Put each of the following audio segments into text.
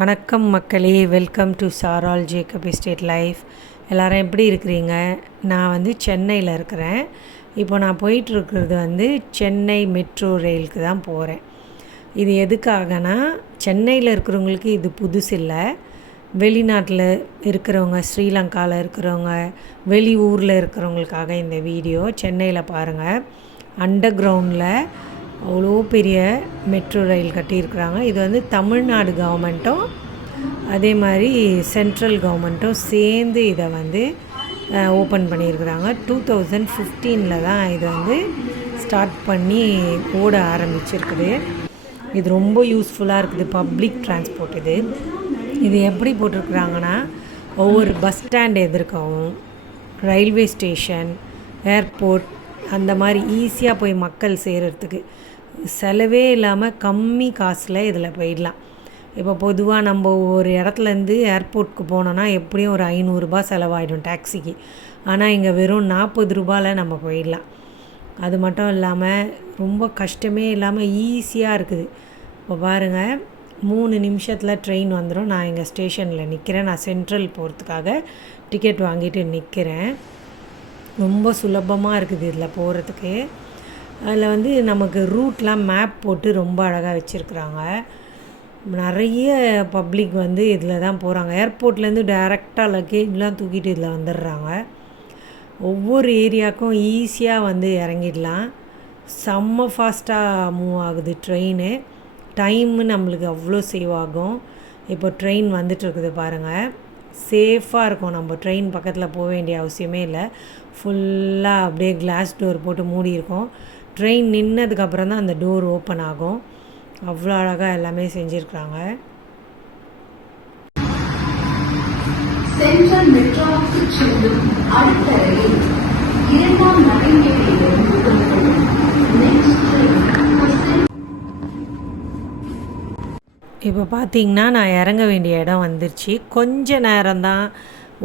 வணக்கம் மக்களே. Welcome to Saaral Jacob estate life எல்லோரும் எப்படி இருக்கிறீங்க? நான் வந்து சென்னையில் இருக்கிறேன். இப்போ நான் போயிட்டுருக்கிறது வந்து சென்னை மெட்ரோ ரயிலுக்கு தான் போகிறேன் இது எதுக்காகனா சென்னையில் இருக்கிறவங்களுக்கு இது புதுசு இல்லை. வெளிநாட்டில் இருக்கிறவங்க ஸ்ரீலங்காவில் இருக்கிறவங்க வெளி ஊரில் இருக்கிறவங்களுக்காக இந்த வீடியோ சென்னையில் பாருங்கள் அண்டர் கிரவுண்டில் அவ்வளோ பெரிய மெட்ரோ ரயில் கட்டியிருக்கிறாங்க. இது வந்து தமிழ்நாடு கவர்மெண்ட்டும் அதே மாதிரி சென்ட்ரல் கவர்மெண்ட்டும் சேர்ந்து இதை வந்து ஓப்பன் பண்ணியிருக்கிறாங்க. டூ தௌசண்ட் ஃபிஃப்டீனில் தான் இது வந்து ஸ்டார்ட் பண்ணி ஓட ஆரம்பிச்சிருக்குது. இது ரொம்ப யூஸ்ஃபுல்லாக இருக்குது பப்ளிக் டிரான்ஸ்போர்ட் இது. இது எப்படி போட்டிருக்குறாங்கன்னா ஒவ்வொரு பஸ் ஸ்டாண்ட் எதிர்க்கவும் ரயில்வே ஸ்டேஷன் ஏர்போர்ட் அந்த மாதிரி ஈஸியாக போய் மக்கள் சேர்கிறதுக்கு செலவே இல்லாமல் கம்மி காசில் இதில் போயிடலாம். இப்போ பொதுவாக நம்ம ஒரு இடத்துலேருந்து ஏர்போர்ட்க்கு போனோன்னா எப்படியும் ஒரு ஐநூறுரூபா செலவாயிடும் டாக்ஸிக்கு. ஆனால் இங்கே வெறும் நாற்பது ரூபாயில் நம்ம போயிடலாம். அது மட்டும் இல்லாமல் ரொம்ப கஷ்டமே இல்லாமல் ஈஸியாக இருக்குது. இப்போ பாருங்கள் மூணு நிமிஷத்தில் ட்ரெயின் வந்துடும். நான் இங்கே ஸ்டேஷனில் நிற்கிறேன். நான் சென்ட்ரல் போகிறதுக்காக டிக்கெட் வாங்கிட்டு நிற்கிறேன். ரொம்ப சுலபமாக இருக்குது இதில் போகிறதுக்கு. அதில் வந்து நமக்கு ரூட்லாம் மேப் போட்டு ரொம்ப அழகாக வச்சுருக்குறாங்க. நிறைய பப்ளிக் வந்து இதில் தான் போகிறாங்க. ஏர்போர்ட்லேருந்து டைரெக்டாக லக்கேஜ்லாம் தூக்கிட்டு இதில் வந்துடுறாங்க. ஒவ்வொரு ஏரியாவுக்கும் ஈஸியாக வந்து இறங்கிடலாம். செம்ம ஃபாஸ்ட்டாக மூவ் ஆகுது ட்ரெயின் டைமு நம்மளுக்கு அவ்வளோ சேவ் ஆகும். இப்போ ட்ரெயின் வந்துட்டுருக்குது பாருங்கள் சேஃபாக இருக்கும். நம்ம ட்ரெயின் பக்கத்தில் போக வேண்டிய அவசியமே இல்லை. ஃபுல்லாக அப்படியே கிளாஸ் டோர் போட்டு மூடி இருக்கும் ட்ரெயின் நின்னதுக்கப்புறம் தான் அந்த டோர் ஓப்பன் ஆகும். அவ்வளோ அழகாக எல்லாமே செஞ்சுருக்குறாங்க. சென்ட்ரல் மெட்ரோவுக்கு செல்லும் அடுத்த ரயில் இரண்டாம் நடைமேடையிலிருந்து புறப்படும் நெக்ஸ்ட் ட்ரெயின். இப்போ பார்த்தீங்கன்னா நான் இறங்க வேண்டிய இடம் வந்துருச்சு. கொஞ்ச நேரம்தான்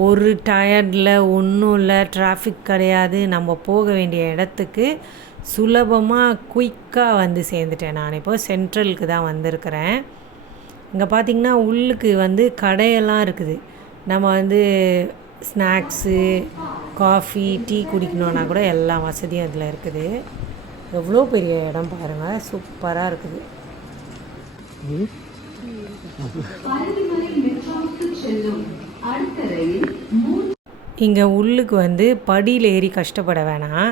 ஒரு டயர்டில் ஒன்றும் இல்லை டிராஃபிக் கிடையாது. நம்ம போக வேண்டிய இடத்துக்கு சுலபமாக குயிக்காக வந்து சேர்ந்துட்டேன் நான். இப்போ சென்ட்ரலுக்கு தான் வந்திருக்கிறேன். இங்கே பார்த்திங்கன்னா உள்ளுக்கு வந்து கடையெல்லாம் இருக்குது. நம்ம வந்து ஸ்நாக்ஸு காஃபி டீ குடிக்கணுன்னா கூட எல்லா வசதியும் இதில் இருக்குது. எவ்வளோ பெரிய இடம் பாருங்கள் சூப்பராக இருக்குது. செல்லும். அடுத்த ரயில் இங்கே உள்ளுக்கு வந்து படியில் ஏறி கஷ்டப்பட வேணாம்.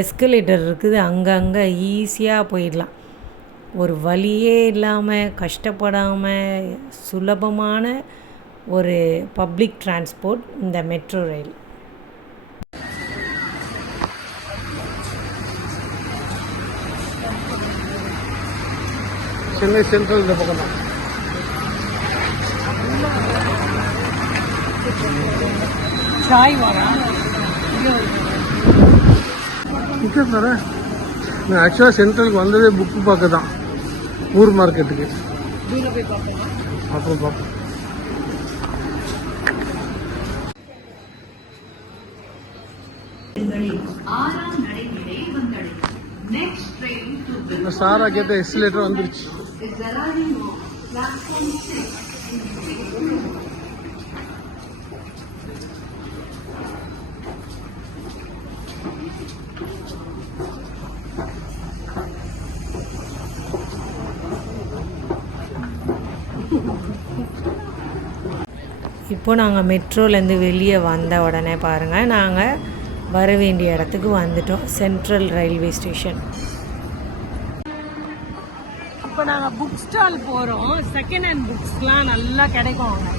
எஸ்கலேட்டர் இருக்குது. அங்கங்கே ஈஸியாக போயிடலாம். ஒரு வழியே இல்லாமல் கஷ்டப்படாமல் சுலபமான ஒரு பப்ளிக் டிரான்ஸ்போர்ட் இந்த மெட்ரோ ரயில் சென்னை சென்ட்ரல் இந்த பக்கம் தான் சாய் வரா டிக்கெட் தரேன் நான் ஆக்சுவலாக சென்ட்ரலுக்கு வந்ததே புக்கு பார்க்க தான். ஊர் மார்க்கெட்டுக்கு அப்புறம் பார்ப்போம் சாரா கேட்ட எஸ்லேட்டர் வந்துருச்சு. Is arriving on platform 6 இப்போ நாங்கள் மெட்ரோலேருந்து வெளியே வந்த உடனே பாருங்கள் நாங்கள் வர வேண்டிய இடத்துக்கு வந்துட்டோம் சென்ட்ரல் ரயில்வே ஸ்டேஷன் இப்போ நாங்கள் புக் ஸ்டால் போகிறோம் செகண்ட் ஹேண்ட் புக்ஸ்லாம் நல்லா கிடைக்கும் அங்கே.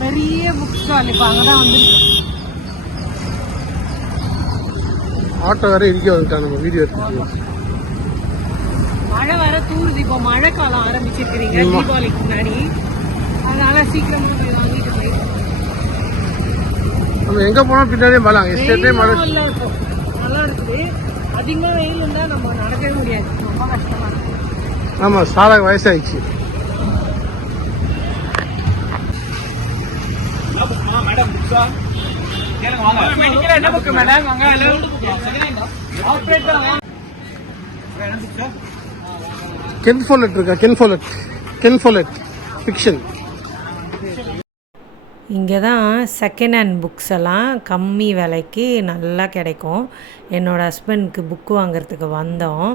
பெரிய புக் ஸ்டால் இப்போ அங்கே தான் வந்துருக்கோம் ஆட்டோ வேற இடிக்க வந்துட்டான் நம்ம வீடியோ எடுத்துக்கலாம் மழை வர தூருது. இப்போ மழை காலம் ஆரம்பிச்சிருக்கிறீங்க. ஆமா. தீபாவளிக்கு முன்னாடி. அதனால சீக்கிரமா போய் வாங்கிட்டு போயிடுவோம் நம்ம எங்கே போனால் பின்னாடியே மழை. எஸ்டேட்டே மழை. நல்லா இருக்கும். நல்லா இருக்குது. அதிகமா வெயில் இருந்தா நம்ம நடக்கவே முடியாது. ரொம்ப கஷ்டமா இருக்கு. ஆமாம் சாரா வயசாயிடுச்சு. என்ன புக்கு மேடம்? அங்க கென் ஃபோலட் இருக்கா? Ken Follett Ken Follett fiction இங்கே தான் செகண்ட் ஹேண்ட் புக்ஸ் எல்லாம் கம்மி விலைக்கு நல்லா கிடைக்கும். என்னோடய ஹஸ்பண்ட்க்கு புக்கு வாங்குறதுக்கு வந்தோம்.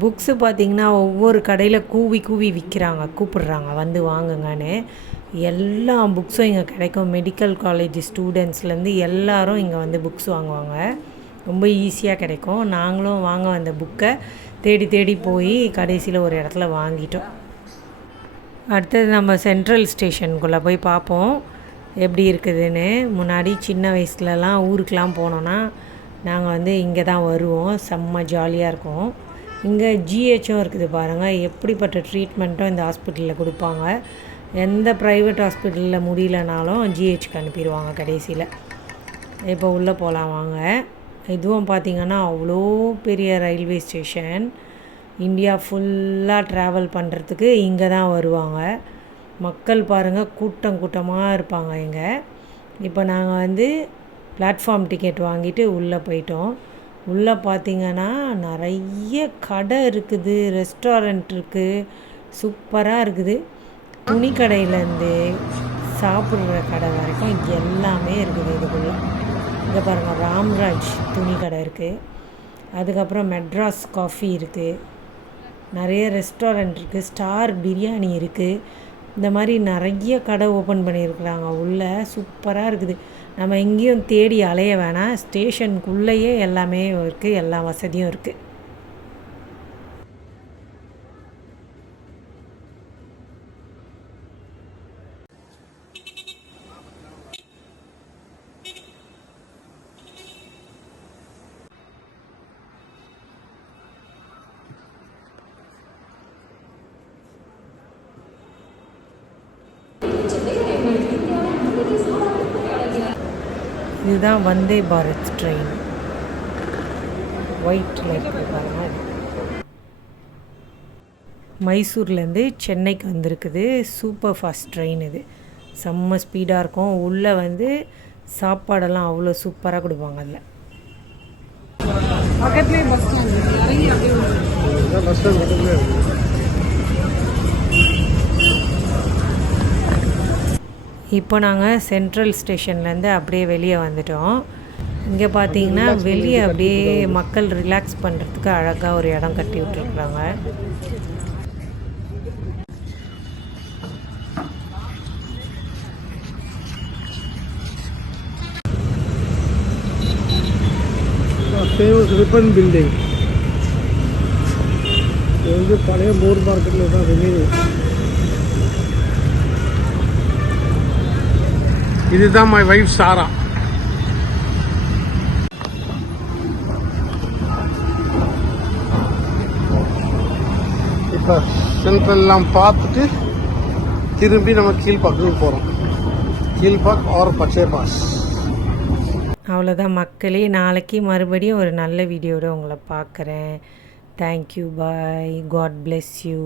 புக்ஸு பார்த்திங்கன்னா ஒவ்வொரு கடையில் கூவி கூவி விற்கிறாங்க கூப்பிடுறாங்க வந்து வாங்குங்கன்னு. எல்லா புக்ஸும் இங்கே கிடைக்கும். மெடிக்கல் காலேஜ் ஸ்டூடெண்ட்ஸ்லேருந்து எல்லோரும் இங்கே வந்து புக்ஸ் வாங்குவாங்க. ரொம்ப ஈஸியாக கிடைக்கும். நாங்களும் வாங்க வந்த புக்கை தேடி தேடி போய் கடைசியில் ஒரு இடத்துல வாங்கிட்டோம். அடுத்தது நம்ம சென்ட்ரல் ஸ்டேஷனுக்குள்ளே போய் பார்ப்போம். எப்படி இருக்குதுன்னு. முன்னாடி சின்ன வயசுலலாம் ஊருக்கெலாம் போனோன்னா நாங்கள் வந்து இங்கே தான் வருவோம். செம்ம ஜாலியாக இருக்கும். இங்கே ஜிஹெச்சும் இருக்குது பாருங்கள் எப்படிப்பட்ட ட்ரீட்மெண்ட்டும் இந்த ஹாஸ்பிட்டலில் கொடுப்பாங்க. எந்த ப்ரைவேட் ஹாஸ்பிட்டலில் முடியலனாலும் ஜிஹெச்க்கு அனுப்பிடுவாங்க கடைசியில். இப்போ உள்ளே போகலாம் வாங்க. இதுவும் பார்த்திங்கன்னா அவ்வளோ பெரிய ரயில்வே ஸ்டேஷன் இந்தியா ஃபுல்லாக ட்ராவல் பண்ணுறதுக்கு இங்கே தான் வருவாங்க. மக்கள் பாருங்கள் கூட்டம் கூட்டமாக இருப்பாங்க இங்கே. இப்போ நாங்கள் வந்து பிளாட்ஃபார்ம் டிக்கெட் வாங்கிட்டு உள்ளே போயிட்டோம். உள்ளே பார்த்திங்கன்னா நிறைய கடை இருக்குது ரெஸ்டாரண்ட் இருக்குது சூப்பராக இருக்குது. துணி கடையிலேருந்து சாப்பிட்ற கடை வரைக்கும் எல்லாமே இருக்குது இதுக்குள்ளே. இங்கே பாருங்கள் ராம்ராஜ் துணி கடை இருக்குது அதுக்கப்புறம் மெட்ராஸ் காஃபி இருக்குது நிறைய ரெஸ்டாரண்ட் இருக்குது ஸ்டார் பிரியாணி இருக்குது இந்த மாதிரி நிறைய கடை ஓப்பன் பண்ணியிருக்கிறாங்க. உள்ளே சூப்பராக இருக்குது. நம்ம எங்கேயும் தேடி அலைய வேணாம். ஸ்டேஷனுக்குள்ளேயே எல்லாமே இருக்குது எல்லா வசதியும் இருக்குது இதுதான் Vande Bharat train white light பாருங்கள் மைசூர்லேருந்து சென்னைக்கு வந்திருக்குது. சூப்பர் ஃபாஸ்ட் ட்ரெயின் இது. செம்ம ஸ்பீடாக இருக்கும். உள்ளே வந்து சாப்பாடெல்லாம் அவ்வளோ சூப்பராக கொடுப்பாங்க அதில். பஸ் ஸ்டாண்ட் இப்போ நாங்கள் சென்ட்ரல் ஸ்டேஷன்லேருந்து அப்படியே வெளியே வந்துட்டோம். இங்கே பார்த்தீங்கன்னா வெளியே அப்படியே மக்கள் ரிலாக்ஸ் பண்ணுறதுக்கு அழகாக ஒரு இடம் கட்டி விட்டுருக்குறாங்க. ஃபேமஸ் ரிப்பன் பில்டிங் இது வந்து பழைய மூர் மார்க்கெட்டில் தான் வெளியே இதுதான் மை வைஃப் சாரா. இப்போ சென்ட்ரல்லாம் பார்த்துட்டு திரும்பி நம்ம கீழ்பாக்குக்கு போகிறோம் கீழ்பாக் ஆர் பச்சை பாஸ். அவ்வளோதான் மக்களே நாளைக்கு மறுபடியும் ஒரு நல்ல வீடியோட உங்களை பார்க்குறேன். Thank you bye God bless you